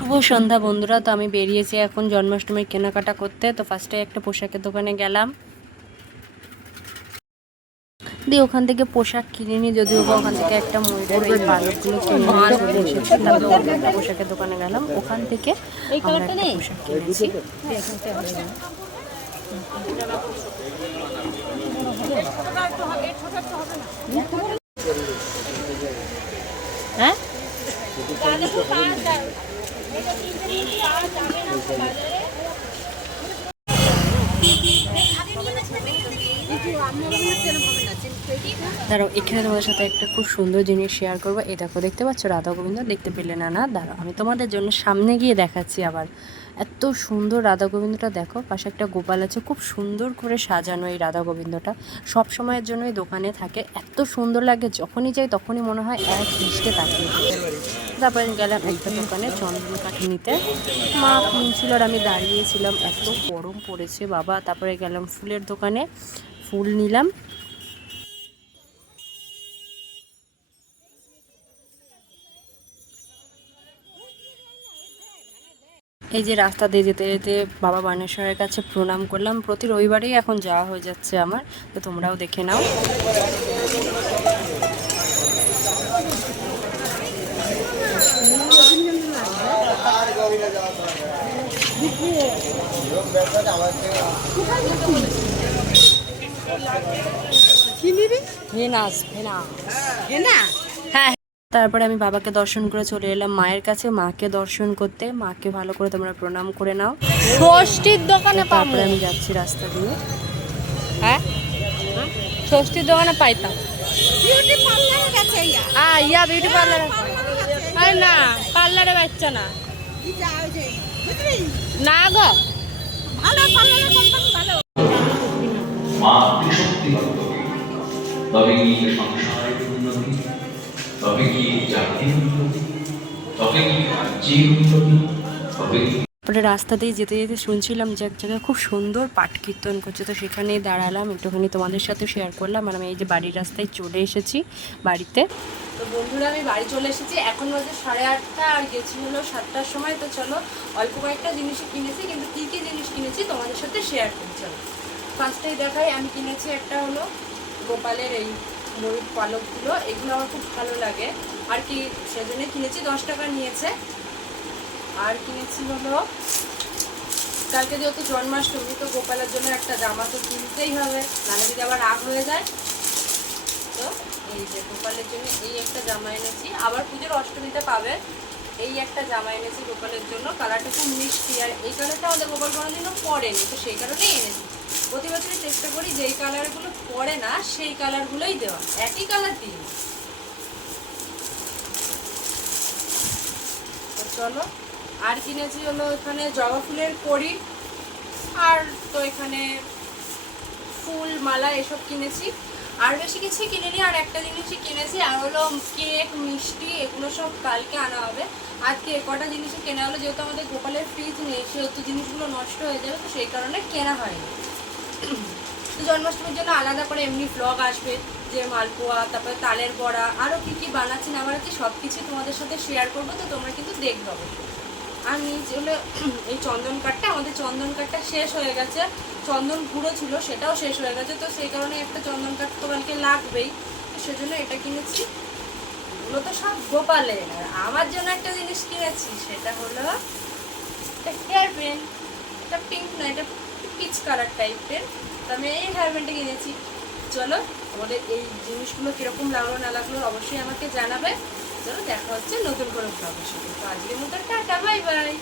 শুভ সন্ধ্যা বন্ধুরা তো আমি বেরিয়েছি এখন জন্মাষ্টমীর কেনাকাটা করতে। তো ফার্স্টে একটা পোশাকের দোকানে গেলাম। দিয়ে ওখান থেকে পোশাক কিনে যদিও বা ওখান থেকে একটা ময়ূরের এই পালকগুলো কিনে এসেছি। তারপর অন্য পোশাকের দোকানে গেলাম। ওখান থেকে আমরা একটা পোশাক কিনেছি। হ্যাঁ দাঁড়াও, এখানে তোমাদের সাথে একটা খুব সুন্দর জিনিস শেয়ার করব। এটা দেখতে পাচ্ছ রাধা গোবিন্দ? দেখতে পেলে না না? দাঁড়াও, আমি তোমাদের জন্য সামনে গিয়ে দেখাচ্ছি আবার। এত সুন্দর রাধা গোবিন্দটা দেখো, পাশে একটা গোপাল আছে, খুব সুন্দর করে সাজানো এই রাধা গোবিন্দটা সব সময়ের জন্য এই দোকানে থাকে, এত সুন্দর লাগে, যখনই যাই তখনই মনে হয় এক দৃষ্টে তাকিয়ে। তারপরে গেলাম একটা দোকানে চন্দন কাঠ নিতে। মা কিনছিল আর আমি দাঁড়িয়েছিলাম, এত গরম পড়েছে বাবা। তারপরে গেলাম ফুলের দোকানে, ফুল নিলাম। এই যে রাস্তা দিয়ে যেতে যেতে বাবা বানেশ্বরের কাছে প্রণাম করলাম। প্রতি রবিবারেই এখন যাওয়া হয়ে যাচ্ছে আমার তো তোমরাও দেখে নাও। Venous venous. হ্যাঁ তারপরে আমি বাবাকে দর্শন করে চলে এলাম মায়ের কাছে মাকে দর্শন করতে। মাকে ভালো করে তোমরা প্রণাম করে নাও। ষষ্ঠীর দোকানে পাবো। তারপরে আমি যাচ্ছি রাস্তা দিয়ে। হ্যাঁ? ষষ্ঠীর দোকানে পাইতাম। বিউটি পার্লারে গেছে ইয়া। আ ইয়া বিউটি পার্লারে আরে না পার্লারে বাচ্চা না। না গো। ভালো পার্লারে কোম্পানি ভালো। মা ত্রিশক্তি তবে কি সংসারের উন্নতি তবে কি জাতির উন্নতি? তবে কি রাজ্যের উন্নতি? তবে কি তারপরে রাস্তা দিয়ে যেতে যেতে শুনছিলাম যে এক জায়গায় খুব সুন্দর পাঠ কীর্তন করছে। তো সেখানেই দাঁড়ালাম একটুখানি তোমাদের সাথে শেয়ার করলাম আর আমি এই যে বাড়ির রাস্তায় চলে এসেছি বাড়িতে। তো বন্ধুরা আমি বাড়ি চলে এসেছি। এখন বাজে সাড়ে আটটা আর গেছি হলো সাতটার সময়। তো চলো অল্প কয়েকটা জিনিসই কিনেছি কিন্তু কী কী জিনিস কিনেছি তোমাদের সাথে শেয়ার করি চলো ফার্স্টেই দেখাই আমি কিনেছি একটা হলো গোপালের এই ময়ূর পালকগুলো, এগুলো আমার খুব ভালো লাগে। আর কি সেজন্য কিনেছি, দশ টাকা নিয়েছে। আর কিনেছি হলো, কালকে যেহেতু জন্মাষ্টমী, তো গোপালের জন্য একটা জামা তো কিনতেই হবে, নাহলে যদি আবার রাগ হয়ে যায়। তো এই যে গোপালের জন্য এই একটা জামা এনেছি। আবার পুজোর অষ্টমীতে পাবে এই একটা জামা এনেছি গোপালের জন্য। কালারটা খুব মিষ্টি, আর এই কালারটা আমাদের গোপাল কোনোদিনও পরেনি, তো সেই কারণেই এনেছি। প্রতি বছরই চেষ্টা করি যেই কালারগুলো পরে না, সেই কালারগুলোই দেওয়া। একই কালার দিই চলো, আর কিনেছি হলো এখানে জবা ফুলের কড়ি আর তো এখানে ফুল, মালা এসব কিনেছি। আর বেশি কিছু কিনিনি, আর একটা জিনিসই কিনেছি, আর হলো কেক, মিষ্টি, এগুলো সব কালকে আনা হবে। আজকে কটা জিনিসই কেনা হলো, যেহেতু আমাদের গোপালের ফ্রিজ নেই, সেহেতু জিনিসগুলো নষ্ট হয়ে যাবে, তো সেই কারণে কেনা হয়নি। তো জন্মাষ্টমীর জন্য আলাদা করে এমনি ব্লগ আসবে, যে মালপোয়া, তারপরে তালের বড়া আরও কী কী বানাচ্ছি না বানাচ্ছি সব কিছু তোমাদের সাথে শেয়ার করব, তো তোমরা কিন্তু দেখবে আর নিচে হলো এই চন্দন কাঠটা, আমাদের চন্দন কাঠটা শেষ হয়ে গেছে। চন্দন গুঁড়ো ছিল, সেটাও শেষ হয়ে গেছে, তো সেই কারণে একটা চন্দন কাঠ তো কালকে লাগবেই। তো সেজন্য এটা কিনেছি। এগুলো তো সব গোপালের। আর আমার জন্য একটা জিনিস কিনেছি, সেটা হলো একটা হেয়ার পেন এটা পিঙ্ক না এটা পিচ কালার টাইপের তো আমি এই হেয়ার পেনটা কিনেছি। চলো, তোমাদের এই জিনিসগুলো কীরকম লাগল, না লাগল অবশ্যই আমাকে জানাবে। চলো, দেখা হচ্ছে নতুন কোনো ব্লগের তো আজকের মতো টাটা বাই বাই